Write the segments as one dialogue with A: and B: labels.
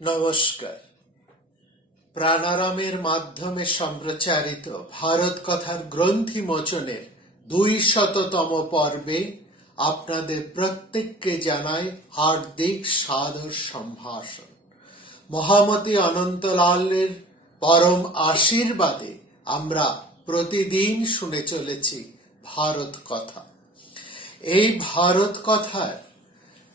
A: নমস্কার। প্রাণারামের মাধ্যমে সম্প্রচারিত ভারত কথার গ্রন্থি মোচনের দুই শততম পর্বে আপনাদের প্রত্যেককে জানাই হার্দিক সাদর সম্ভাষণ। মহামতি অনন্তলালের পরম আশীর্বাদে আমরা প্রতিদিন শুনে চলেছি ভারত কথা। এই ভারত কথার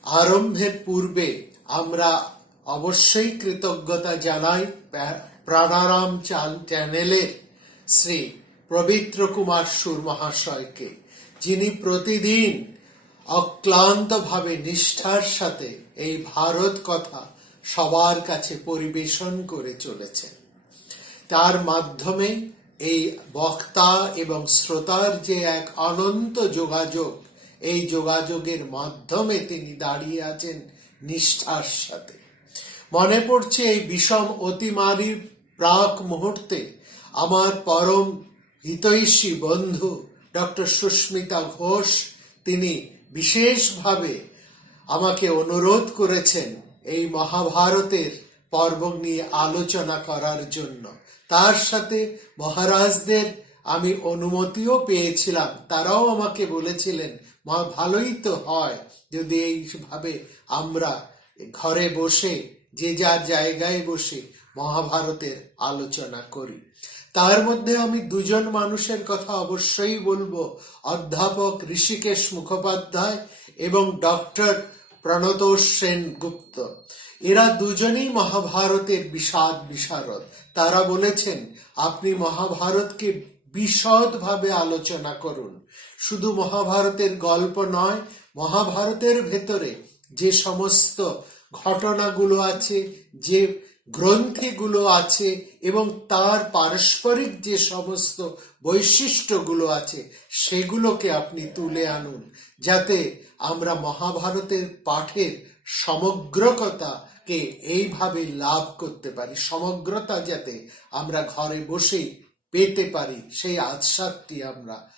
A: আরম্ভের পূর্বে আমরা অবশ্যই কৃতজ্ঞতা জানাই প্রা- প্রাণারাম চাল চ্যানেলের শ্রী পবিত্র কুমার সুর মহাশয়কে, যিনি প্রতিদিন অক্লান্তভাবে নিষ্ঠার সাথে এই ভারত কথা সবার কাছে পরিবেশন করে চলেছেন। তার মাধ্যমে এই বক্তা এবং শ্রোতার যে এক অনন্ত যোগাযোগ, এই যোগাযোগের মাধ্যমে তিনি দাঁড়িয়ে আছেন নিষ্ঠার সাথে। মনে পড়ছে এই বিষম অতিমারির প্রাক মুহূর্তে আমার পরম হিতৈষী বন্ধু ডক্টর সুস্মিতা ঘোষ, তিনি বিশেষভাবে আমাকে অনুরোধ করেছেন এই মহাভারতের পর্ব নিয়ে আলোচনা করার জন্য। তার সাথে মহারাজদের আমি অনুমতিও পেয়েছিলাম। তারাও আমাকে বলেছিলেন, মা, ভালোই তো হয় যদি এইভাবে আমরা ঘরে বসে যে যার জায়গায় বসে মহাভারতের আলোচনা করি। তার মধ্যে আমি দুজন মানুষের কথা অবশ্যই বলব, অধ্যাপক ঋষিকেশ মুখোপাধ্যায় এবং ডক্টর প্রণতোষ সেন গুপ্ত এরা দুজনেই মহাভারতের বিষাদ বিশারদ। তারা বলেছেন, আপনি মহাভারতকে বিশদভাবে আলোচনা করুন। শুধু মহাভারতের গল্প নয়, মহাভারতের ভেতরে যে সমস্ত ঘটনাগুলো আছে, যে গ্রন্থিগুলো আছে এবং তার পারস্পরিক যে সমস্ত বৈশিষ্ট্যগুলো আছে, সেগুলোকে আপনি তুলে আনুন যাতে আমরা মহাভারতের পাঠের সমগ্রকতাকে এইভাবে লাভ করতে পারি, সমগ্রতা যাতে আমরা ঘরে বসেই পেতে পারি, সেই আশ্বাদটি আমরা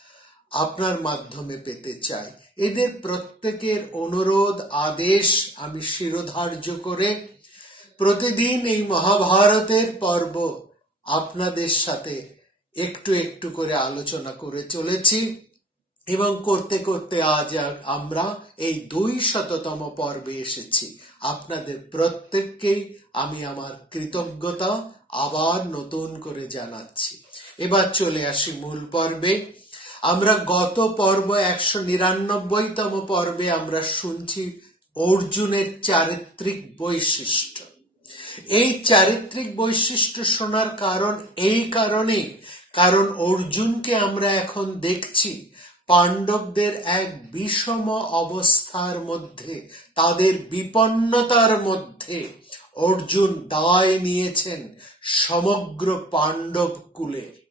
A: আপনার মাধ্যমে পেতে চাই। এদের প্রত্যেকের অনুরোধ, আদেশ আমি শিরোধার্য করে প্রতিদিন এই মহাভারতের পর্ব আপনাদের সাথে একটু একটু করে আলোচনা করে চলেছি এবং করতে করতে আজ আমরা এই দুই শততম পর্বে এসেছি। আপনাদের প্রত্যেককেই আমি আমার কৃতজ্ঞতা আবার নতুন করে জানাচ্ছি। এবার চলে আসি মূল পর্বে। আমরা গত পর্ব একশো নিরানব্বইতম পর্বে আমরা শুনছি অর্জুনের চারিত্রিক বৈশিষ্ট্য। এই চারিত্রিক বৈশিষ্ট্য শোনার কারণ এই কারণে কারণ অর্জুনকে আমরা এখন দেখছি পাণ্ডবদের এক বিষম অবস্থার মধ্যে, তাদের বিপন্নতার মধ্যে অর্জুন দায় নিয়েছেন সমগ্র পাণ্ডব কুলের।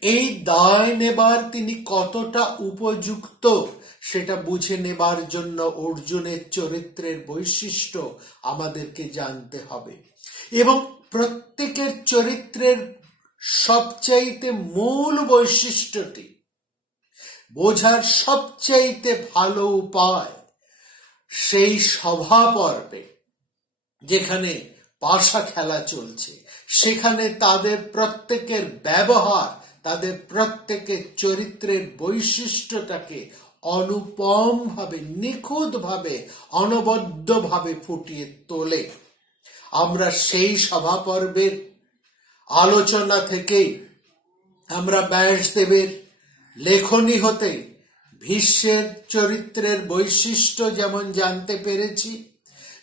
A: এই দায় নেবার তিনি কতটা উপযুক্ত, সেটা বুঝে নেবার জন্য অর্জুনের চরিত্রের বৈশিষ্ট্য আমাদেরকে জানতে হবে। এবং প্রত্যেকের চরিত্রের সবচাইতে মূল বৈশিষ্ট্যটি, বোঝার সবচাইতে ভালো উপায় সেই সভা পর্বে যেখানে পাশা খেলা চলছে। সেখানে তাদের প্রত্যেকের ব্যবহার তাদের প্রত্যেকের চরিত্রের বৈশিষ্ট্যটাকে অনুপম ভাবে নিখুঁত ভাবে অনবদ্য ভাবে ফুটিয়ে তোলে। আমরা সেই সভা পর্বের আলোচনা থেকেই আমরা ব্যাসদেবের লেখনী হতে, ভীষ্মের চরিত্রের বৈশিষ্ট্য যেমন জানতে পেরেছি,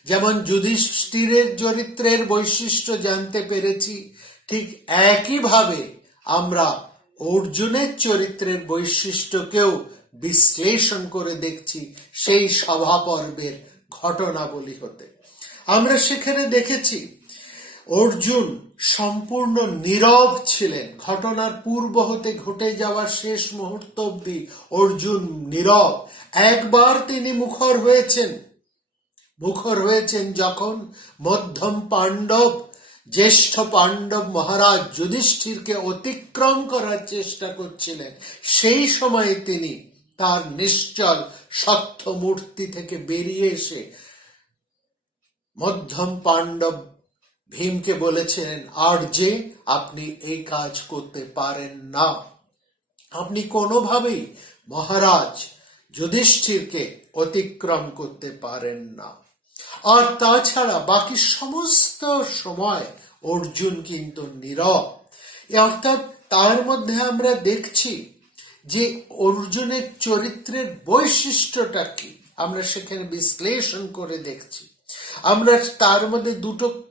A: যেমন যুধিষ্ঠিরের চরিত্রের বৈশিষ্ট্য জানতে পেরেছি, ঠিক একইভাবে আমরা অর্জুনের চরিত্রের বৈশিষ্ট্যকেও বিশ্লেষণ করে দেখছি সেই সভা পর্বের ঘটনাবলী হতে। আমরা সেখানে দেখেছি, অর্জুন সম্পূর্ণ নীরব ছিলেন। ঘটনার পূর্ব হতে ঘটে যাওয়া শেষ মুহূর্ত অব্দি অর্জুন নীরব। একবার তিনি মুখর হয়েছেন। মুখর হয়েছেন যখন মধ্যম পাণ্ডব জ্যেষ্ঠ পাণ্ডব মহারাজ যুধিষ্ঠিরকে অতিক্রম করার চেষ্টা করছিলেন। সেই সময়ে তিনি তার নিশ্চল সত্য মূর্তি থেকে বেরিয়ে এসে মধ্যম পাণ্ডব ভীমকে বলেছিলেন আর যে আপনি এই কাজ করতে পারেন না। আপনি কোনোভাবেই মহারাজ যুধিষ্ঠিরকে অতিক্রম করতে পারেন না। আর তাছাড়া বাকি সমস্ত সময় অর্জুন কিন্তু নীরব। অর্থাৎ তার মধ্যে আমরা দেখছি যে অর্জুনের চরিত্রের বৈশিষ্ট্যটা কি। আমরা সেখানে বিশ্লেষণ করে দেখছি। আমরা তার মধ্যে দুটো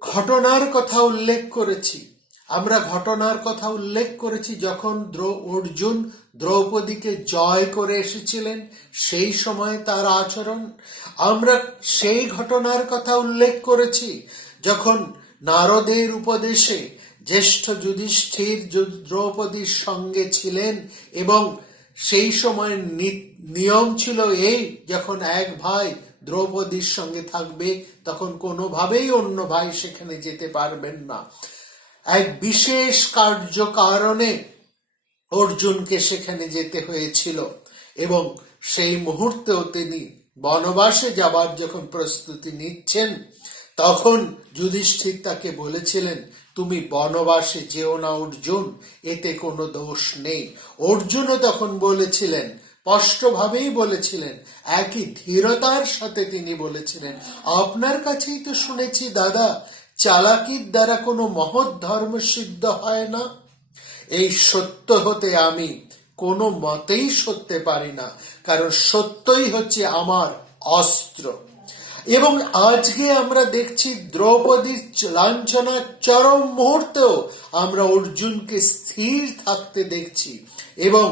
A: ঘটনার কথা উল্লেখ করেছি। আমরা ঘটনার কথা উল্লেখ করেছি যখন দ্রৌ- অর্জুন দ্রৌপদীকে জয় করে এসেছিলেন, সেই সময় তার আচরণ। আমরা সেই ঘটনার কথা উল্লেখ করেছি যখন নারদের উপদেশে জ্যেষ্ঠ যুধিষ্ঠির দ্রৌপদীর সঙ্গে ছিলেন এবং সেই সময় নিয়ম ছিল এই, যখন এক ভাই দ্রৌপদীর সঙ্গে থাকবে, তখন কোনোভাবেই অন্য ভাই সেখানে যেতে পারবেন না। এক বিশেষ কার্য কারণে অর্জুনকে সেখানে যেতে হয়েছিল এবং সেই মুহূর্তেও তিনি বনবাসে যাবার যখন প্রস্তুতি নিচ্ছেন, তখন যুধিষ্ঠির তাকে বলেছিলেন, তুমি বনবাসে যেও না অর্জুন, এতে কোনো দোষ নেই। অর্জুনও তখন বলেছিলেন, স্পষ্টভাবেই বলেছিলেন, একই ধীরতার সাথে তিনি বলেছিলেন। আপনার কাছেই তো শুনেছি দাদা চালাকির দ্বারা কোনো মহৎ ধর্ম সিদ্ধ হয় না। এই সত্য হতে আমি কোনো মতেই সত্যে পারি না, কারণ সত্যই হচ্ছে আমার অস্ত্র। এবং আজকে আমরা দেখছি দ্রৌপদীর লাঞ্ছনার চরম মুহূর্তেও আমরা অর্জুনকে স্থির থাকতে দেখছি এবং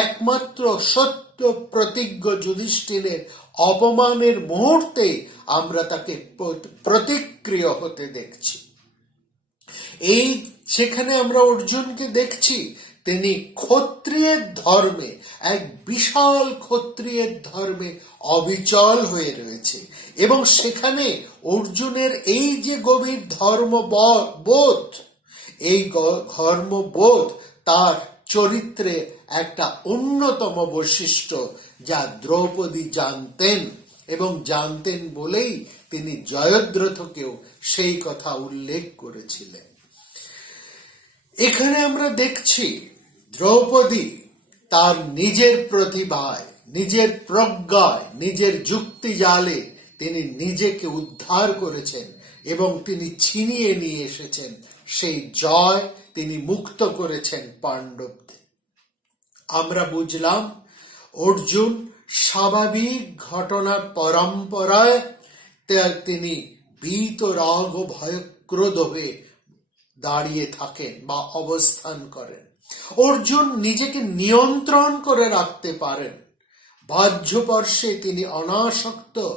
A: একমাত্র সত্য প্রতিজ্ঞ যুধিষ্ঠিরের অপমানের মুহূর্তে আমরা তাকে প্র- প্রতিক্রিয় হতে দেখছি। এই সেখানে আমরা অর্জুনকে দেখছি, তিনি ক্ষত্রিয়ের ধর্মে, এক বিশাল ক্ষত্রিয়ের ধর্মে অবিচল হয়ে রয়েছে। এবং সেখানে অর্জুনের এই যে গভীর ধর্ম বোধ, এই ধর্মবোধ তার চরিত্রে একটা অন্যতম বৈশিষ্ট্য যা দ্রৌপদী জানতেন। এবং জানতেন বলেই তিনি জয়দ্রথকেও সেই কথা উল্লেখ করেছিলেন। এখানে আমরা দেখছি দ্রৌপদী তার নিজের প্রতিভায়, নিজের প্রজ্ঞায়, নিজের যুক্তি জালে তিনি নিজেকে উদ্ধার করেছেন এবং তিনি ছিনিয়ে নিয়ে এসেছেন। সেই জয় তিনি মুক্ত করেছেন পাণ্ডবদের। আমরা বুঝলাম, অর্জুন স্বাভাবিক ঘটনা পরম্পরায় তিনি ভীত, রাগ ও ভয় ক্রোধ হয়ে দাঁড়িয়ে থাকেন বা অবস্থান করেন। অর্জুন নিজেকে নিয়ন্ত্রণ করে রাখতে পারেন। বাহ্যপর্শে তিনি অনাসক্ত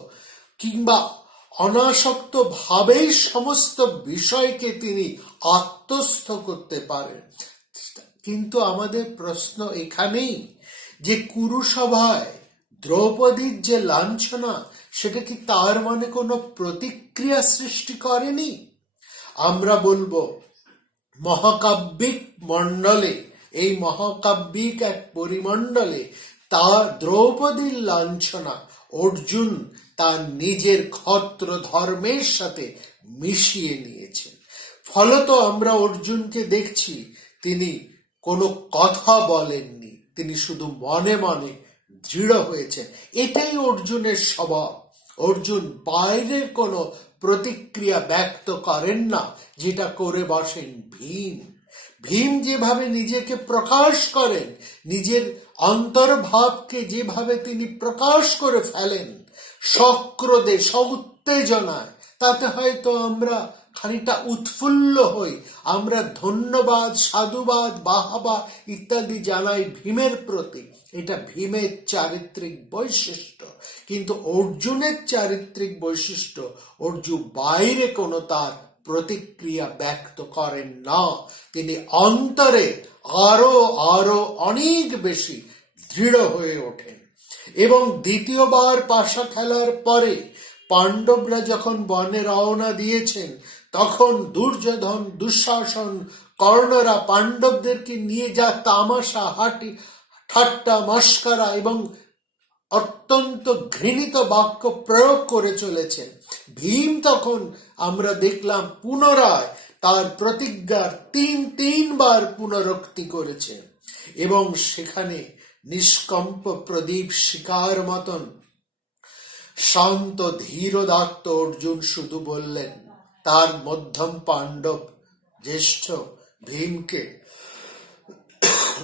A: কিংবা অনাসক্ত ভাবেই সমস্ত বিষয়কে তিনি আত্মস্থ করতে পারেন। কিন্তু আমাদের প্রশ্ন এখানেই যে কুরুসভায় দ্রৌপদীর যে লাঞ্ছনা, সেটা কি তার মানে কোনো প্রতিক্রিয়া সৃষ্টি করেনি? আমরা বলব, মহাকাব্যিক মণ্ডলে, এই মহাকাব্যিক এক পরিমণ্ডলে তার দ্রৌপদীর লাঞ্ছনা অর্জুন তার নিজের ক্ষত্র ধর্মের সাথে মিশিয়ে নিয়েছেন। ফলত আমরা অর্জুনকে দেখছি, তিনি কোনো কথা বলেননি, তিনি শুধু মনে মনে দৃঢ় হয়েছেন এটাই অর্জুনের স্বভাব। অর্জুন বাইরের কোনো প্রতিক্রিয়া ব্যক্ত করেন না, যেটা করে বসেন ভীম। ভীম যেভাবে নিজেকে প্রকাশ করেন, নিজের অন্তর্ভাবকে যেভাবে তিনি প্রকাশ করে ফেলেন সক্রোধে সউত্তেজনায়, তাতে হয়তো আমরা খানিকটা উৎফুল্ল হই। আমরা ধন্যবাদ, সাধুবাদ, বাহাবা ইত্যাদি জানাই ভীমের প্রতি। এটা ভীমের চারিত্রিক বৈশিষ্ট্য। কিন্তু অর্জুনের চারিত্রিক বৈশিষ্ট্য অর্জুন বাইরে কোনো তার প্রতিক্রিয়া ব্যক্ত করেন না। তিনি অন্তরে আরও আরও অনেক বেশি দৃঢ় হয়ে ওঠেন। এবং দ্বিতীয়বার পাশা খেলার পরে পাণ্ডবরা যখন বনে রওনা দিয়েছেন তখন দুর্যোধন, দুঃশাসন, কর্ণরা পাণ্ডবদেরকে নিয়ে যা তামাশা, হাঁটি, ঠাট্টা, মস্করা এবং অত্যন্ত ঘৃণিত বাক্য প্রয়োগ করে চলেছেন ভীম তখন আমরা দেখলাম পুনরায় তার প্রতিজ্ঞার তিন, তিনবার পুনরুক্তি করেছেন এবং সেখানে নিষ্কম্প প্রদীপ শিকার মতন শান্ত ধীরদাত্ত অর্জুন শুধু বললেন তার মধ্যম পাণ্ডব জ্যেষ্ঠ ভীমকে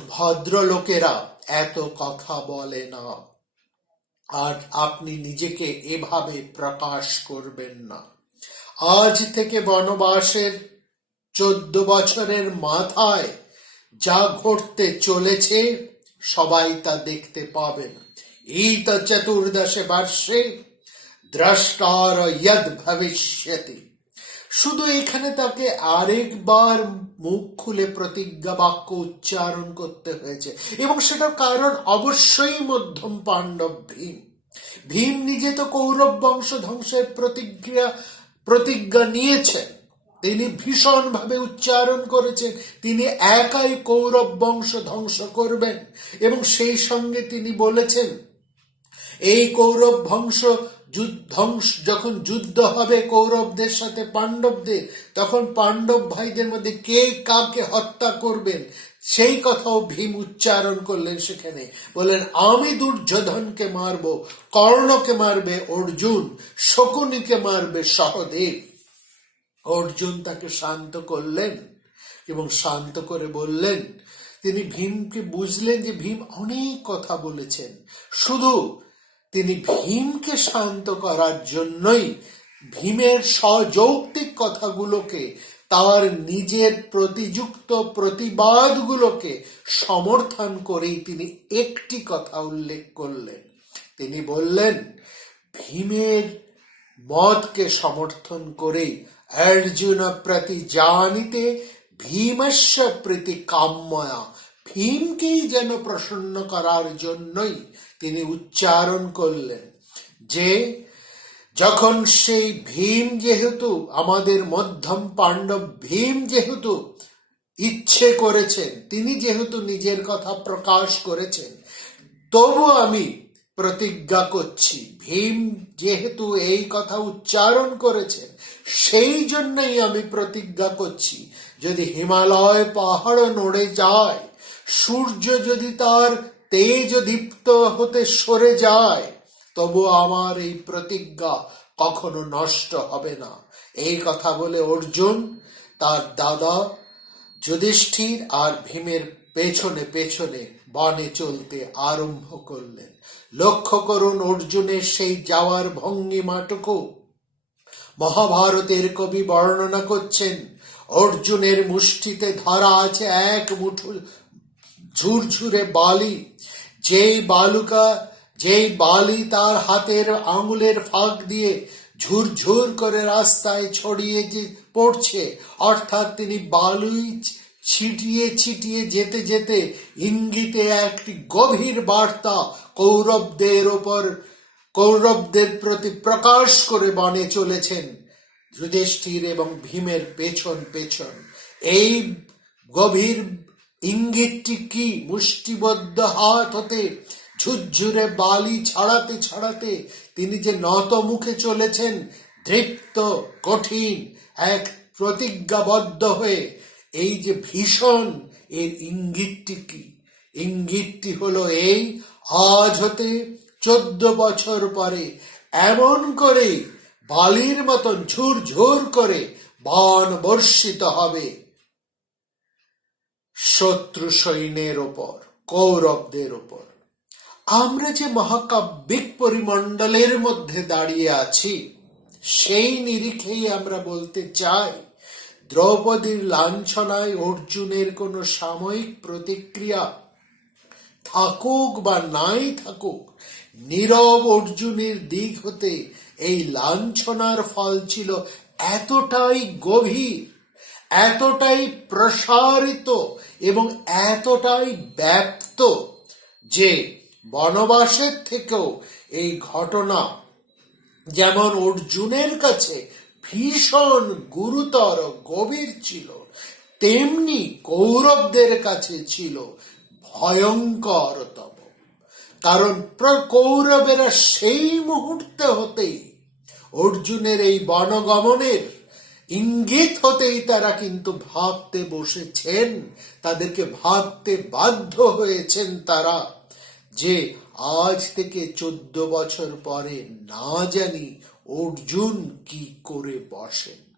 A: ভদ্রলোকেরা এত কথা বলে না। আর আপনি নিজেকে এভাবে প্রকাশ করবেন না। আজ থেকে বনবাসের চোদ্দ বছরের মাথায় যা ঘটতে চলেছে, সবাই তা দেখতে পাবেন। ঈত চতুর্দশে বর্ষে দ্রষ্টার ইয়দ ভবিষ্যতি। শুধু এখানে তাকে আরেকবার মুখ খুলে প্রতিজ্ঞা বাক্য উচ্চারণ করতে হয়েছে। এবং সেটার কারণ অবশ্যই মধ্যম পাণ্ডব ভীম। ভীম নিজে তো কৌরব বংশ ধ্বংসের প্রতিজ্ঞা প্রতিজ্ঞা নিয়েছেন তিনি ভীষণভাবে উচ্চারণ করেছেন। তিনি একাই কৌরব বংশ ধ্বংস করবেন। এবং সেই সঙ্গে তিনি বলেছেন, এই কৌরব বংশ ধ্বংস যখন যুদ্ধ হবে কৌরবদের সাথে পাণ্ডবদের, তখন পাণ্ডব ভাইদের মধ্যে কে কাকে হত্যা করবেন? সেই কথাও ভীম উচ্চারণ করলেন সেখানে। বলেন আমি দুর্যোধনকে মারব, কর্ণকে মারবে অর্জুন, শকুনিকে মারবে সহদেব। অর্জুন তাকে শান্ত করলেন এবং শান্ত করে বললেন, তিনি ভীমকে বুঝলেন যে ভীম অনেক কথা বলেছেন। শুধু তিনি ভীমকে শান্ত করার জন্যই ভীমের সযৌক্তিক কথাগুলোকে, তার নিজের প্রতিযুক্ত প্রতিবাদগুলোকে সমর্থন করেই তিনি একটি কথা উল্লেখ করলেন। তিনি বললেন, ভীমের মতকে সমর্থন করে অর্জুন প্রতি জানিতে ভীমস্য প্রতি কাম্যয়া ভীমকেই যেন প্রসন্ন করার জন্যই তিনি উচ্চারণ করলেন যে, যখন সেই ভীম যেহেতু আমাদের মধ্যম পাণ্ডব ভীম যেহেতু ইচ্ছে করেছেন, তিনি যেহেতু নিজের কথা প্রকাশ করেছেন, তবু আমি প্রতিজ্ঞা করছি, ভীম যেহেতু এই কথা উচ্চারণ করেছেন, সেই জন্যই আমি প্রতিজ্ঞা করছি, যদি হিমালয় পাহাড় নড়ে যায় সূর্য যদি তার তেজ দীপ্ত হতে সরে যায়, তবু আমার এই প্রতিজ্ঞা কখনো নষ্ট হবে না। এই কথা বলে অর্জুন তার দাদা যুধিষ্ঠির আর ভীমের পেছনে পেছনে বনে চলতে আরম্ভ করলেন। লক্ষ্য করুন অর্জুনের সেই যাওয়ার ভঙ্গিমাটুকু। মহাভারতের কবি বর্ণনা করছেন, অর্জুনের মুষ্টিতে ধরা আছে এক মুঠো ঝুরঝুরে বালি, যেই বালুকা, যেই বালি তার হাতের আঙুলের ফাঁক দিয়ে ঝুরঝুর করে রাস্তায় ছড়িয়ে পড়ছে, অর্থাৎ তিনি বালুই ছিটিয়ে ছিটিয়ে যেতে যেতে ইঙ্গিতে একটি গভীর বার্তা কৌরবদের ওপর, কৌরবদের প্রতি প্রকাশ করে বনে চলেছেন যুধিষ্ঠির এবং ভীমের পেছন পেছন। এই গভীর ইঙ্গিতটি কি? মুষ্টিবদ্ধ হাত হতে, ঝুরঝুরে বালি ছাড়াতে ছাড়াতে তিনি যে নত মুখে চলেছেন, দৃপ্ত, কঠিন, এক প্রতিজ্ঞাবদ্ধ হয়ে, এই যে ভীষণ, এর ইঙ্গিতটি কি? ইঙ্গিতটি হলো এই, আজ হতে চোদ্দ বছর পরে এমন করে, বালির মতন ঝুর ঝুর করে, বান বর্ষিত হবে। শত্রু সৈন্যের ওপর, কৌরবদের ওপর। আমরা যে মহাকাব্যিক পরিমণ্ডলের মধ্যে দাঁড়িয়ে আছি, সেই নিরিখেই আমরা বলতে চাই, দ্রৌপদীর লাঞ্ছনায় অর্জুনের কোনো সাময়িক প্রতিক্রিয়া থাকুক বা নাই থাকুক, নীরব অর্জুনের দিক হতে এই লাঞ্ছনার ফল ছিল এতটাই গভীর এতটাই প্রসারিত এবং এতটাই ব্যাপ্ত যে বনবাসের থেকেও এই ঘটনা যেমন অর্জুনের কাছে ভীষণ গুরুতর গভীর ছিল, তেমনি কৌরবদের কাছে ছিল ভয়ঙ্করতম কারণ কৌরবেরা সেই মুহূর্তে হতেই অর্জুনের এই বনগমনের ইঙ্গিত হতেই তারা কিন্তু ভাবতে বসেছেন, তাদেরকে ভাবতে বাধ্য হয়েছেন তারা যে আজ থেকে চোদ্দ বছর পরে না জানি অর্জুন কি করে বসেন।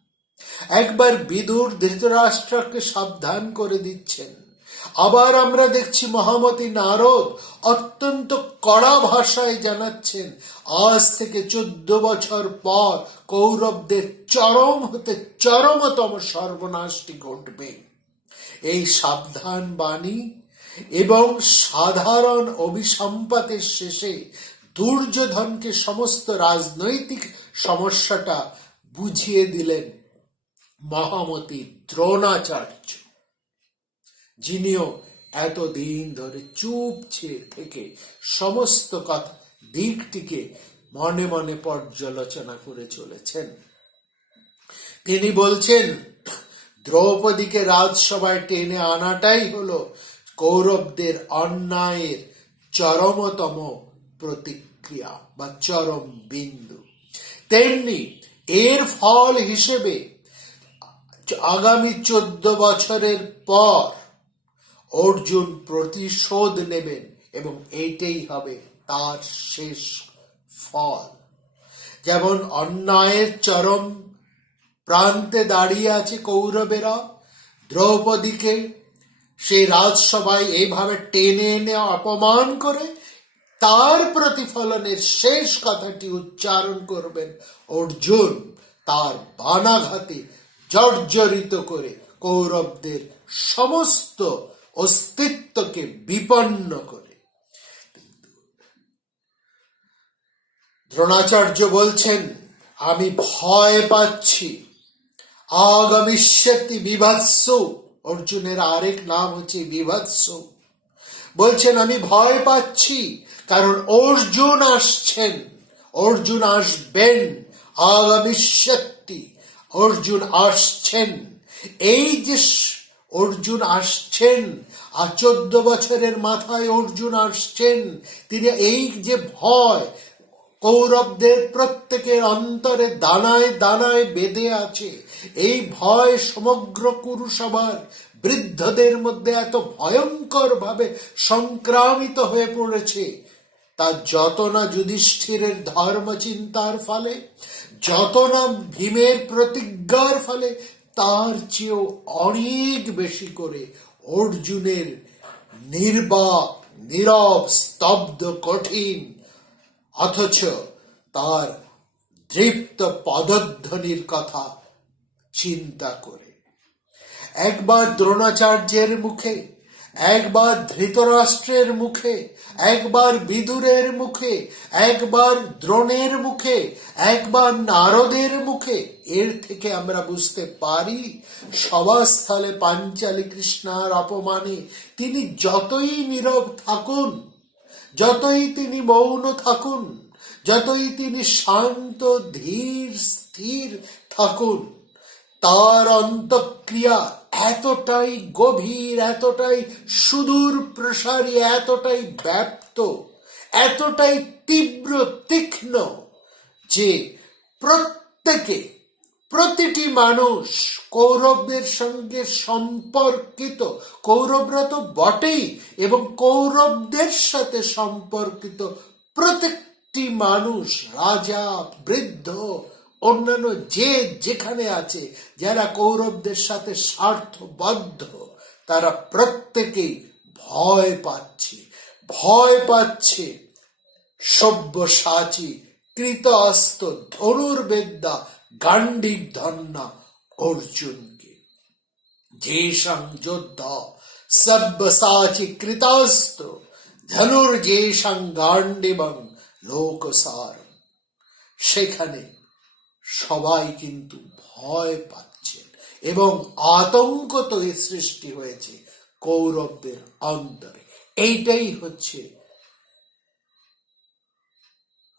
A: একবার বিদুর ধৃতরাষ্ট্রকে সাবধান করে দিচ্ছেন। আবার আমরা দেখছি মহামতি নারদ অত্যন্ত কড়া ভাষায় জানাচ্ছেন, আজ থেকে চোদ্দ বছর পর কৌরবদের চরম হতে চরমতম সর্বনাশটি ঘটবে। এই সাবধান বাণী এবং সাধারণ অভিসম্পাতের শেষে দুর্যোধনকে সমস্ত রাজনৈতিক সমস্যাটা বুঝিয়ে দিলেন মহামতি দ্রোণাচার্য। যিনিও এতদিন ধরে চুপছে থেকে সমস্ত কথা দিকটিকে মনে মনে পর্যালোচনা করে চলেছেন। তিনি বলছেন, দ্রৌপদীকে রাজসভায় টেনে আনাটাই হলো কৌরবদের অন্যায়ের চরমতম প্রতিক্রিয়া বা চরম বিন্দু। তেমনি এর ফল হিসেবে আগামী চোদ্দ বছরের পর অর্জুন প্রতিশোধ নেবেন এবং এইটাই হবে তার শেষ ফল। যেমন অন্যায়ের চরম প্রান্তে দাঁড়িয়ে আছে কৌরবেরা, দ্রৌপদীকে সেই রাজসভায় এইভাবে টেনে এনে অপমান করে তার প্রতিফলনের শেষ কথাটি উচ্চারণ করবেন অর্জুন তার বানাঘাতে জর্জরিত করে কৌরবদের সমস্ত অস্তিত্বকে বিপন্ন করে। দ্রোণাচার্য বলছেন, আমি ভয় পাচ্ছি। আগামিষ্যতি বিভৎস। অর্জুনের আরেক নাম হচ্ছে বিভৎস। বলছেন, আমি ভয় পাচ্ছি, কারণ অর্জুন আসছেন। অর্জুন আসবেন। আগামিষ্যতি অর্জুন আসছেন। এই যে অর্জুন আসছেন। আর চোদ্দ বছরের মাথায় অর্জুন আসছেন। তিনি এই যে ভয়, কৌরবদের প্রত্যেকের অন্তরে দানায় দানায় বেঁধে আছে। এই ভয় সমগ্র কুরুসভার বৃদ্ধদের মধ্যে এত ভয়ঙ্কর ভাবে সংক্রামিত হয়ে পড়েছে। তা যত না যুধিষ্ঠিরের ধর্ম চিন্তার ফলে, যত না ভীমের প্রতিজ্ঞার ফলে তার চেয়েও অনেক বেশি করে অর্জুনের নির্বাক, নীরব, স্তব্ধ, কঠিন, অথচ তার দৃপ্ত পদধ্বনির কথা চিন্তা করে। একবার দ্রোণাচার্যের মুখে একবার ধৃতরাষ্ট্রের মুখে, একবার বিদুরের মুখে, একবার দ্রোণের মুখে, একবার নারদের মুখে, এর থেকে আমরা বুঝতে পারি সভাস্থলে পাঞ্চালী কৃষ্ণার অপমানে তিনি যতই নীরব থাকুন, যতই তিনি মৌন থাকুন, যতই তিনি শান্ত, ধীর, স্থির থাকুন, তার অন্তক্রিয়া এতটাই গভীর, এতটাই সুদূর প্রসারী, এতটাই ব্যাপ্ত, এতটাই তীব্র, তীক্ষ্ণ যে প্রত্যেকে, প্রতিটি মানুষ কৌরবদের সঙ্গে সম্পর্কিত, কৌরবরা তো বটেই, এবং কৌরবদের সাথে সম্পর্কিত প্রত্যেকটি মানুষ, রাজা, বৃদ্ধ অন্যান্য যে যেখানে আছে, যারা কৌরবদের সাথে স্বার্থবদ্ধ, তারা প্রত্যেকেই ভয় পাচ্ছে। ভয় পাচ্ছে সব্যসাচী কৃতস্ত ধনুর্বেদ্যা গান্ডীব ধন্যা অর্জুনকে। যেষাং যোদ্ধা, সব্যসাচী কৃতস্ত ধনুর্যেষাং গান্ডিবং লোকসার। সেখানে সবাই কিন্তু ভয় পাচ্ছেন এবং আতঙ্ক তো সৃষ্টি হয়েছে কৌরবদের অন্তরে। এইটাই হচ্ছে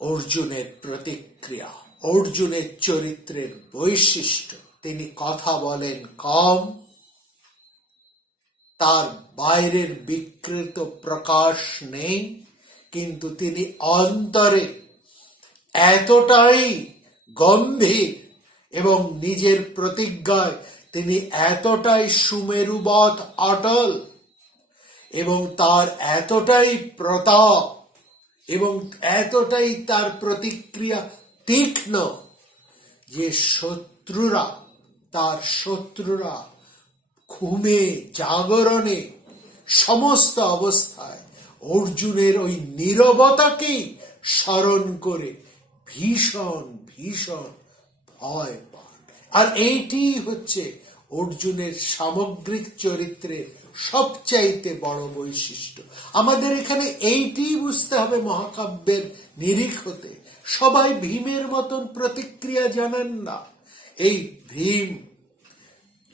A: অর্জুনের প্রতিক্রিয়া, অর্জুনের চরিত্রের বৈশিষ্ট্য। তিনি কথা বলেন কম, তার বাইরের বিকৃত প্রকাশ নেই, কিন্তু তিনি অন্তরে এতটাই গম্ভীর এবং নিজের প্রতিজ্ঞায় তিনি এতটাই সুমেরুবৎ অটল এবং তার এতটাই প্রতাপ এবং এতটাই তার প্রতিক্রিয়া তীক্ষ্ণ যে শত্রুরা, তার শত্রুরা ঘুমে, জাগরণে, সমস্ত অবস্থায় অর্জুনের ওই নীরবতাকেই স্মরণ করে ভীষণ ভীষণ ভয় পান। আর এইটি হচ্ছে অর্জুনের সামগ্রিক চরিত্রের সবচাইতে বড় বৈশিষ্ট্য। আমাদের এখানে এইটি বুঝতে হবে মহাকাব্যের নিরিখ হতে। সবাই ভীমের মতন প্রতিক্রিয়া জানান না। এই ভীম,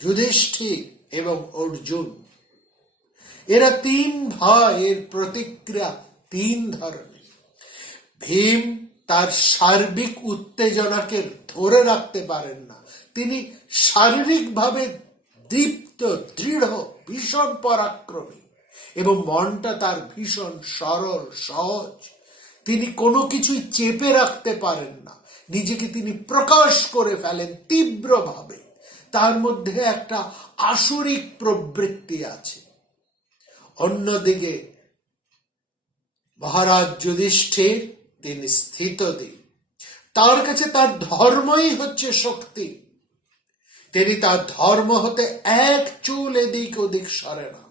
A: যুধিষ্ঠির এবং অর্জুন, এরা তিন ভাইয়ের প্রতিক্রিয়া তিন ধরনের। ভীম তার সার্বিক উত্তেজনাকে ধরে রাখতে পারেন না। তিনি শারীরিকভাবে দীপ্ত, দৃঢ়, ভীষণ পরাক্রমী এবং মনটা তার ভীষণ সরল, সহজ। তিনি কোনো কিছুই চেপে রাখতে পারেন না। নিজেকে তিনি প্রকাশ করে ফেলেন তীব্রভাবে। তার মধ্যে একটা আসরিক প্রবৃত্তি আছে। অন্যদিকে মহারাজ যুধিষ্ঠির তিনি স্থিত স্থিতদি তার কাছে তার ধর্মই হচ্ছে শক্তি। তিনি তার ধর্ম হতে এক চুল এদিক ওদিক সরে না।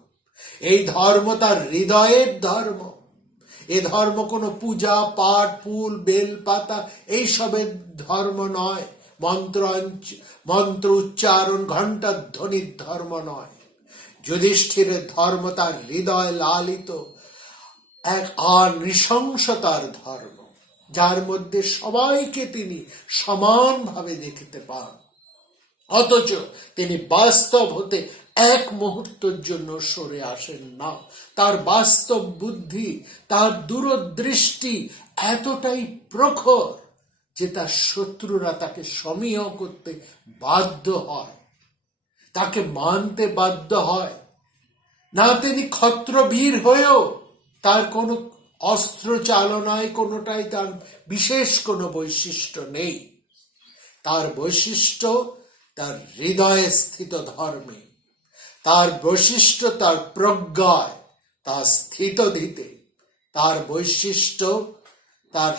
A: এই ধর্ম তার হৃদয়ের ধর্ম। এ ধর্ম কোনো পূজা পাঠ ফুল, বেল, পাতা, এইসবের ধর্ম নয়। মন্ত্র মন্ত্র উচ্চারণ ঘণ্টার ধ্বনির ধর্ম নয়। যুধিষ্ঠিরের ধর্ম তার হৃদয় লালিত। এক আর নৃশংসতার ধর্ম। যার মধ্যে সবাইকে তিনি সমানভাবে দেখতে পান। অথচ তিনি বাস্তব হতে এক মুহূর্তের জন্য সরে আসেন না। তার বাস্তব বুদ্ধি, তার দূরদৃষ্টি এতটাই প্রখর যে তার শত্রুরা তাকে সমীহ করতে বাধ্য হয়। তাকে মানতে বাধ্য হয়। না তিনি ক্ষত্রবীর হয়েও তার কোনো অস্ত্র চালনায় কোনোটাই তার বিশেষ কোনো বৈশিষ্ট্য নেই। তার বৈশিষ্ট্য তার হৃদয়ে স্থিত ধর্মে। তার বৈশিষ্ট্য তার প্রজ্ঞায় তার স্থিত দিতে। তার বৈশিষ্ট্য তার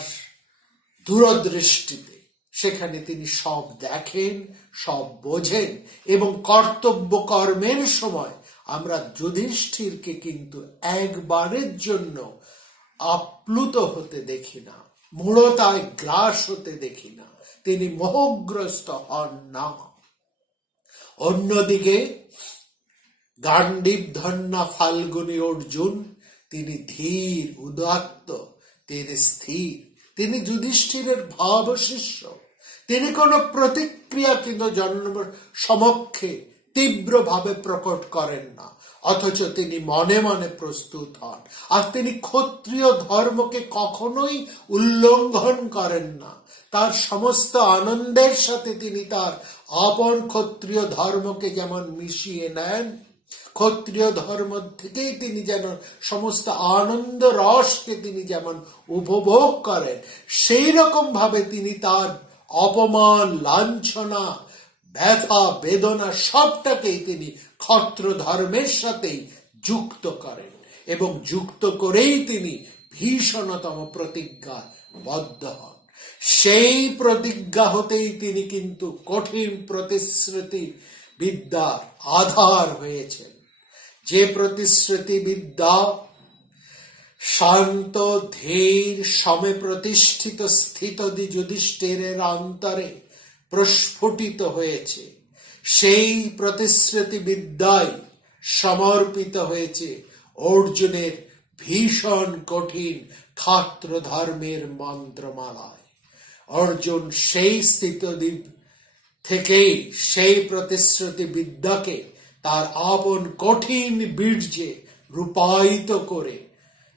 A: দূরদৃষ্টিতে। সেখানে তিনি সব দেখেন, সব বোঝেন এবং কর্তব্য কর্মের সময় আমরা যুধিষ্ঠিরকে কিন্তু একবারের জন্য আপ্লুত হতে দেখি না, মূঢ়তায় গ্রাস হতে দেখি না, তিনি মোহগ্রস্ত হন না। অন্যদিকে গান্ডীব ধন্যা ফাল্গুনী অর্জুন, তিনি ধীর, উদাত্ত, তিনি স্থির, তিনি যুধিষ্ঠিরের ভাব শিষ্য, তিনি কোনো প্রতিক্রিয়া কিন্তু জন্ম সমক্ষে তীব্রভাবে প্রকট করেন না। অথচ তিনি মনে মনে প্রস্তুত হন। আর তিনি ক্ষত্রিয় ধর্মকে কখনোই উল্লঙ্ঘন করেন না। তার সমস্ত আনন্দের সাথে তিনি তার আপন ক্ষত্রিয় ধর্মকে যেমন মিশিয়ে নেন, ক্ষত্রিয় ধর্ম থেকেই তিনি যেন সমস্ত আনন্দ রসকে তিনি যেমন উপভোগ করেন সেই রকম ভাবে তিনি তার অপমান, লাঞ্ছনা ব্যথা, বেদনা সবটাকেই তিনি ক্ষত্র ধর্মের সাথেই যুক্ত করেন এবং যুক্ত করেই তিনি ভীষণতম প্রতিজ্ঞা বদ্ধ হন। সেই প্রতিজ্ঞা হতেই তিনি কিন্তু কঠিন প্রতিশ্রুতি বিদ্যার আধার হয়েছেন। যে প্রতিশ্রুতি বিদ্যা শান্ত, ধীর, সমে প্রতিষ্ঠিত স্থিত যুধিষ্ঠিরের অন্তরে প্রস্ফুটিত হয়েছে। সেই প্রতিশ্রুতি বিদ্যায় সমর্পিত হয়েছে অর্জুনের ভীষণ কঠিন খাত্র ধর্মের মন্ত্রমালায়। অর্জুন সেই স্থিতদ্বীপ থেকেই সেই প্রতিশ্রুতি বিদ্যাকে তার আপন কঠিন বীর্যে রূপায়িত করে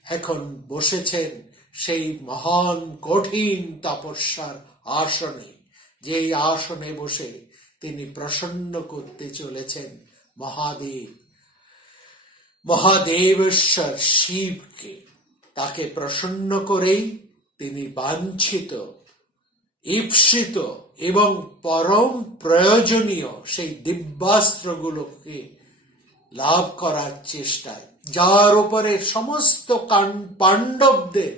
A: এখন বসেছেন সেই মহান কঠিন তপস্যার আসনে। যেই আসনে বসে তিনি প্রসন্ন করতে চলেছেন মহাদেব। মহাদেবেশ্বর শিবকে। তাকে প্রসন্ন করেই তিনি বাঞ্ছিত, ঈপ্সিত এবং পরম প্রয়োজনীয় সেই দিব্যাস্ত্রগুলোকে লাভ করার চেষ্টায়, যার উপরে সমস্ত পাণ্ডবদের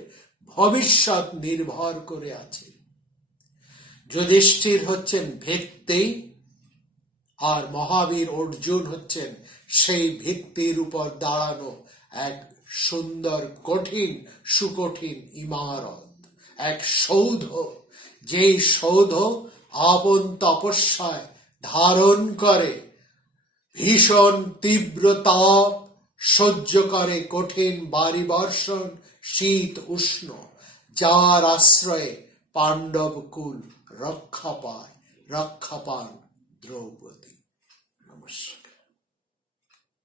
A: ভবিষ্যৎ নির্ভর করে আছে। যুধিষ্ঠির হচ্ছেন ভিত্তি আর মহাবীর অর্জুন হচ্ছেন সেই ভিত্তির উপর দাঁড়ানো এক সুন্দর, কঠিন, সুকঠিন ইমারত, এক সৌধ। যেই সৌধ আপন তপস্যায় ধারণ করে, ভীষণ তীব্র তাপ সহ্য করে কঠিন বাড়ি বর্ষণ, শীত উষ্ণ, যার আশ্রয়ে পাণ্ডব কুল রক্ষা পায় রক্ষা পান দ্রৌপদী নমস্কার